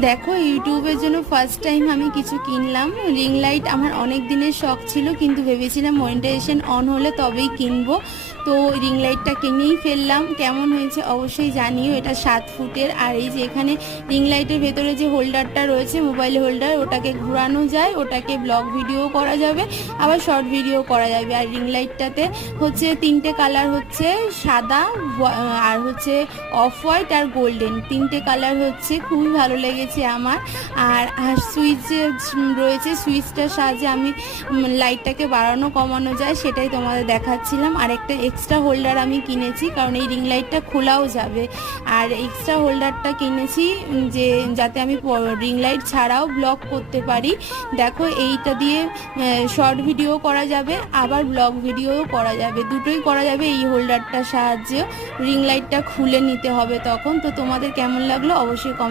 দেখো, ইউটিউবের জন্য ফার্স্ট টাইম আমি কিছু কিনলাম। রিং লাইট আমার অনেক দিনের শখ ছিল, কিন্তু ভেবেছিলাম মনিটাইজেশন অন হলে তবেই কিনবো। তো রিং লাইটটা কিনেই ফেললাম। কেমন হয়েছে অবশ্যই জানিও। এটা 7 ফুটের। আর এই যে এখানে রিং লাইটের ভেতরে যে হোল্ডারটা রয়েছে, মোবাইল হোল্ডার, ওটাকে ঘোরানো যায়, ওটাকে ব্লগ ভিডিও করা যাবে, আবার শর্ট ভিডিও করা যাবে। আর রিং লাইটটাতে হচ্ছে 3টে কালার, হচ্ছে সাদা, আর হচ্ছে অফ হোয়াইট আর গোল্ডেন, 3টে কালার হচ্ছে। খুবই ভালো লেগেছে আমার। আর সুইচ রয়েছে, সুইচটার সাহায্যে আমি লাইটটাকে বাড়ানো কমানো যায়, সেটাই তোমাদের দেখাচ্ছিলাম। আর একটা এক্সট্রা হোল্ডার আমি কিনেছি, কারণ এই রিং লাইটটা খোলাও যাবে। আর এক্সট্রা হোল্ডারটা কিনেছি যে যাতে আমি রিং লাইট ছাড়াও ব্লগ করতে পারি। দেখো, এইটা দিয়ে শর্ট ভিডিও করা যাবে, আবার ব্লগ ভিডিও করা যাবে, দুটোই করা যাবে এই হোল্ডারটার সাহায্যে। রিং লাইটটা খুলে নিতে হবে তখন। তো তোমাদের কেমন লাগলো অবশ্যই কমেন্ট